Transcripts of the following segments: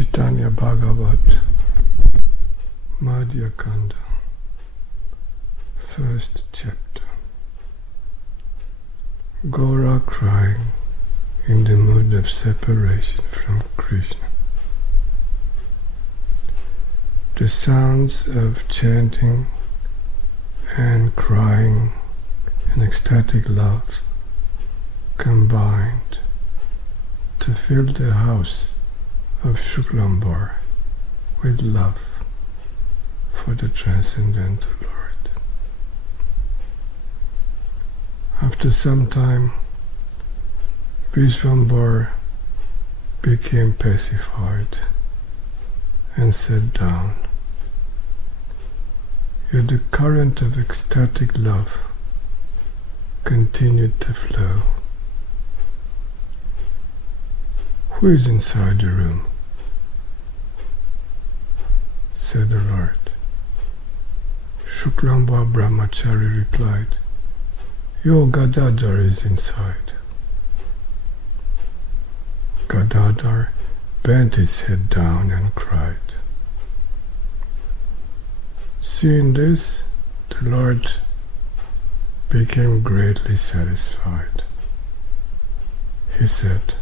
Caitanya Bhāgavata, Madhya Kanda, first chapter. Gora crying in the mood of separation from Kṛṣṇa. The sounds of chanting and crying and ecstatic love combined to fill the house of Śuklāmbara with love for the Transcendental Lord. After some time, Viśvambhara became pacified and sat down. Yet the current of ecstatic love continued to flow. "Who is inside the room?" said the Lord. Śuklāmbara Brahmacārī replied, "Your Gadādhara is inside." Gadādhara bent his head down and cried. Seeing this, the Lord became greatly satisfied. He said,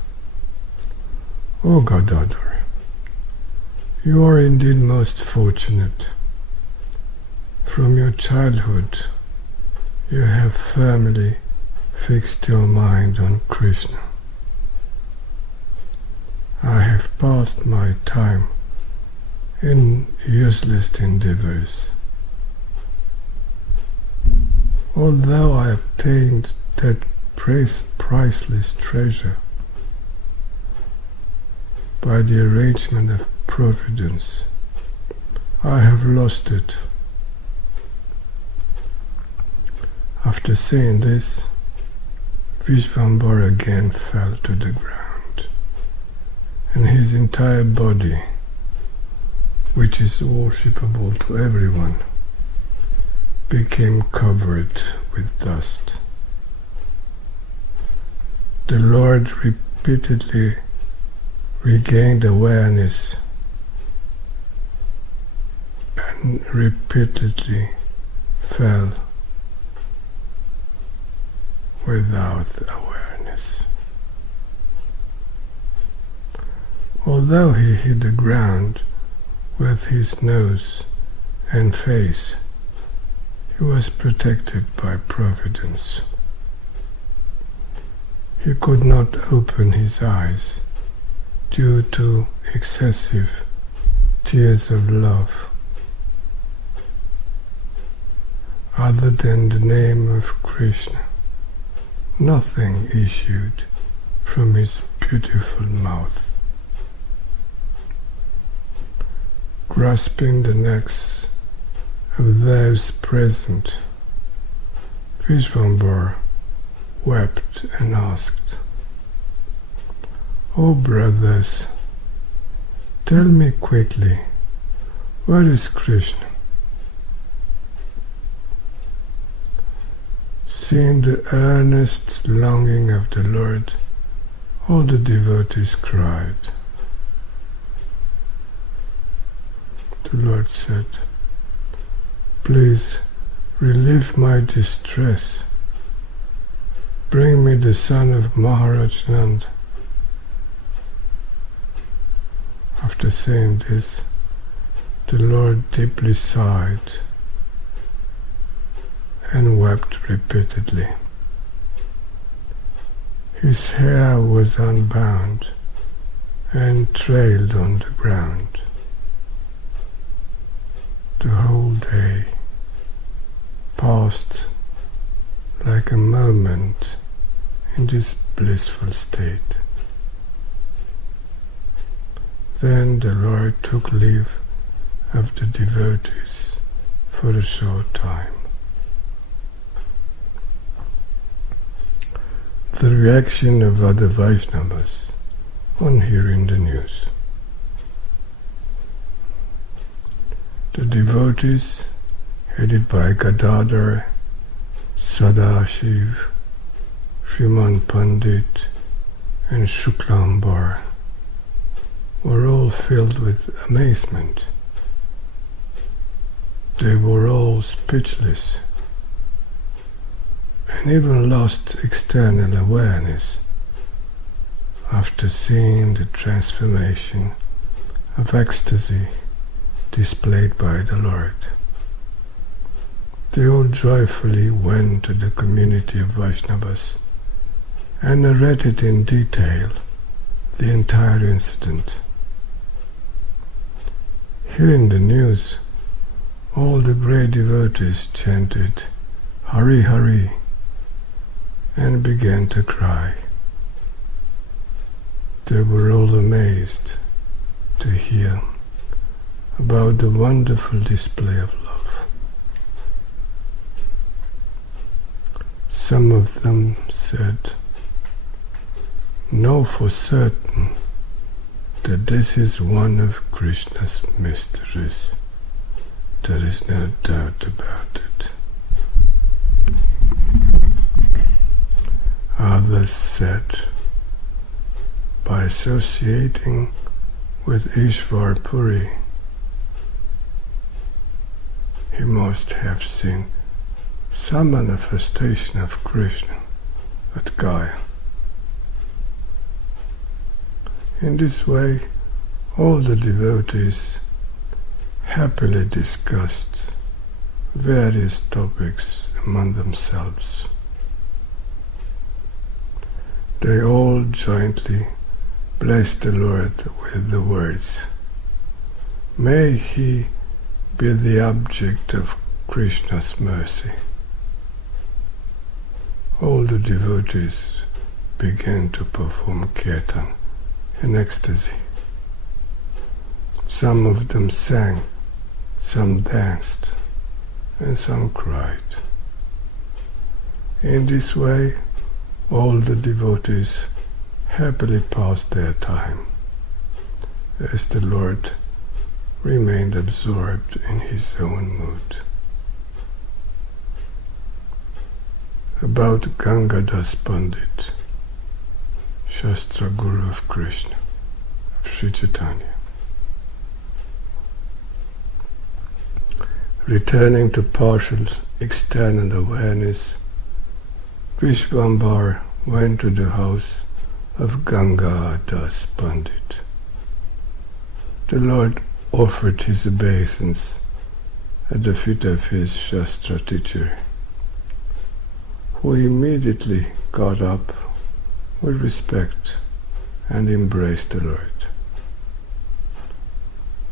"O Gadādhara, you are indeed most fortunate. From your childhood, you have firmly fixed your mind on Kṛṣṇa. I have passed my time in useless endeavors. Although I obtained that priceless treasure by the arrangement of providence, I have lost it." After saying this, Viśvambhara again fell to the ground, and his entire body, which is worshippable to everyone, became covered with dust. The Lord repeatedly regained awareness and repeatedly fell without awareness. Although he hit the ground with his nose and face, he was protected by providence. He could not open his eyes due to excessive tears of love. Other than the name of Kṛṣṇa, nothing issued from his beautiful mouth. Grasping the necks of those present, Viśvambhara wept and asked, "O brothers, tell me quickly, where is Kṛṣṇa?" Seeing the earnest longing of the Lord, all the devotees cried. The Lord said, "Please relieve my distress. Bring me the son of Maharaj Nanda." After saying this, the Lord deeply sighed and wept repeatedly. His hair was unbound and trailed on the ground. The whole day passed like a moment in this blissful state. Then the Lord took leave of the devotees for a short time. The reaction of other Vaishnavas on hearing the news. The devotees, headed by Gadādhara, Sadashiv, Sriman Pandit, and Śuklāmbara, were all filled with amazement. They were all speechless and even lost external awareness after seeing the transformation of ecstasy displayed by the Lord. They all joyfully went to the community of Vaishnavas and narrated in detail the entire incident. Hearing the news, all the great devotees chanted Hari Hari and began to cry. They were all amazed to hear about the wonderful display of love. Some of them said, "Know for certain that this is one of Krishna's mysteries. There is no doubt about it." Others said, by associating with Viśvambhara, he must have seen some manifestation of Krishna at Gaya. In this way, all the devotees happily discussed various topics among themselves. They all jointly blessed the Lord with the words, "May he be the object of Krishna's mercy." All the devotees began to perform kirtan in ecstasy. Some of them sang, some danced, and some cried. In this way, all the devotees happily passed their time, as the Lord remained absorbed in his own mood. About Gangadhara Pandit, Shastra Guru of Kṛṣṇa, of Sri Caitanya. Returning to partial external awareness, Viśvambhara went to the house of Gadādhara Pandit. The Lord offered his obeisance at the feet of his Shastra teacher, who immediately got up with respect and embraced the Lord.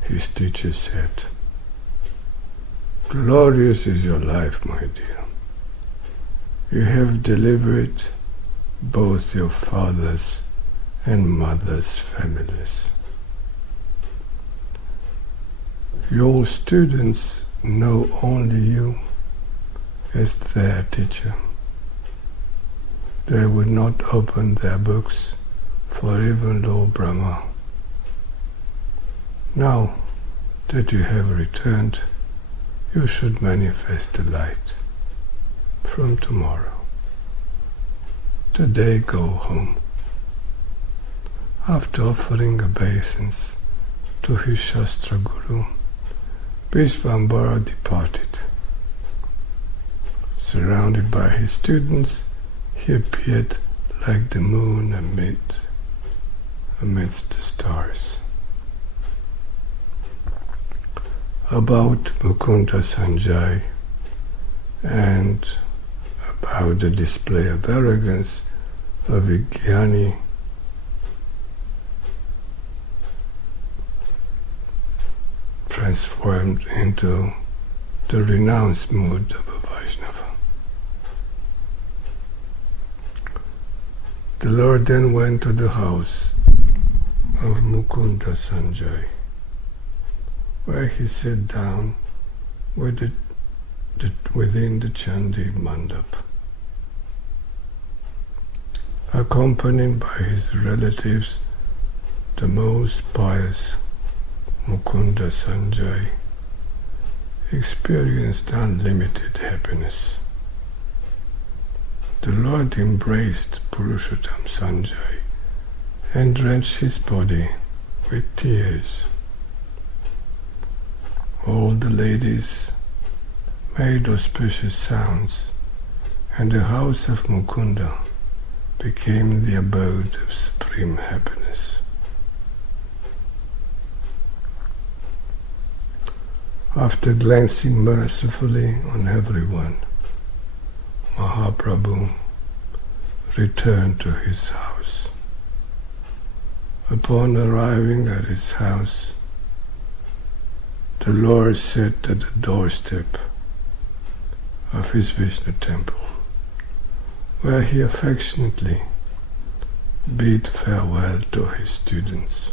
His teacher said, "Glorious is your life, my dear. You have delivered both your father's and mother's families. Your students know only you as their teacher. They would not open their books for even Lord Brahma. Now that you have returned, you should manifest the light from tomorrow. Today go home." After offering obeisance to his Shastra Guru, Viśvambhara departed. Surrounded by his students, he appeared like the moon amidst the stars. About Mukunda Sanjay and about the display of arrogance of Vijnani, transformed into the renounced mood of a Vaishnava. The Lord then went to the house of Mukunda Sanjay, where he sat down within the Chandi Mandap. Accompanied by his relatives, the most pious Mukunda Sanjay experienced unlimited happiness. The Lord embraced Purushottam Sanjay and drenched his body with tears. All the ladies made auspicious sounds, and the house of Mukunda became the abode of supreme happiness. After glancing mercifully on everyone, Mahaprabhu returned to his house. Upon arriving at his house, the Lord sat at the doorstep of his Vishnu temple, where he affectionately bid farewell to his students.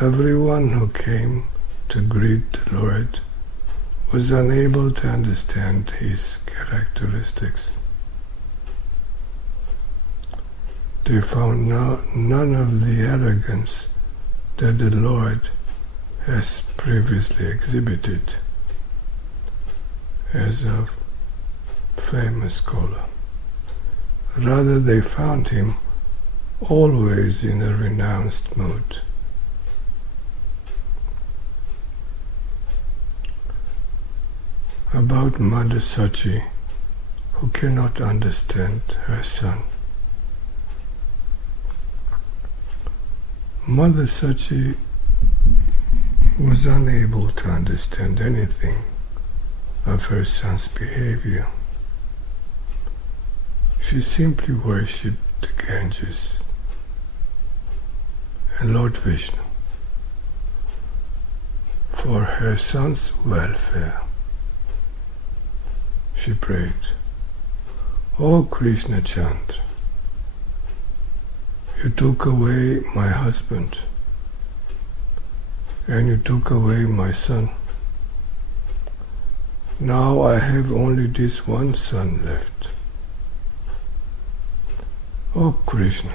Everyone who came to greet the Lord was unable to understand his characteristics. They found none of the arrogance that the Lord has previously exhibited as a famous scholar. Rather, they found him always in a renounced mood. About Mother Sachi, who cannot understand her son. Mother Sachi was unable to understand anything of her son's behavior. She simply worshipped the Ganges and Lord Vishnu for her son's welfare. She prayed, "O Kṛṣṇa Chandra, you took away my husband and you took away my son. Now I have only this one son left. O Kṛṣṇa,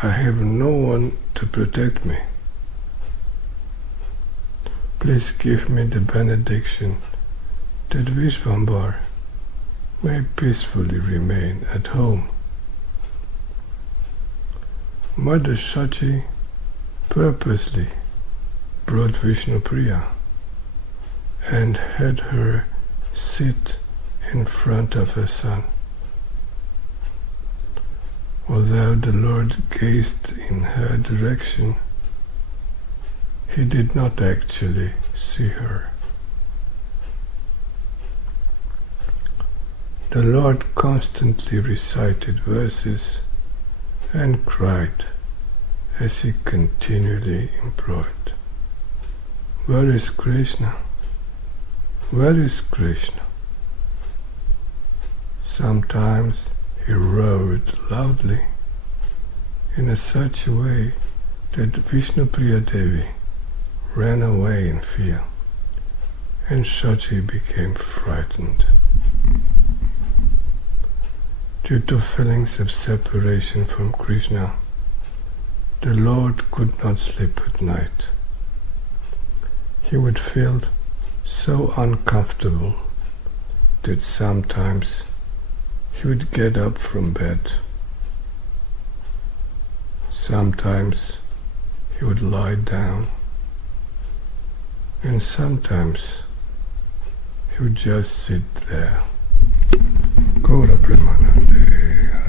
I have no one to protect me. Please give me the benediction that Viśvambhara may peacefully remain at home." Mother Sachi purposely brought Vishnupriya and had her sit in front of her son. Although the Lord gazed in her direction, he did not actually see her. The Lord constantly recited verses and cried as he continually implored, "Where is Kṛṣṇa? Where is Kṛṣṇa?" Sometimes he roared loudly in such a way that Vishnupriya Devi ran away in fear, and Sachi became frightened. Due to feelings of separation from Kṛṣṇa, the Lord could not sleep at night. He would feel so uncomfortable that sometimes he would get up from bed. Sometimes he would lie down, and sometimes he would just sit there. Gaura Premanande.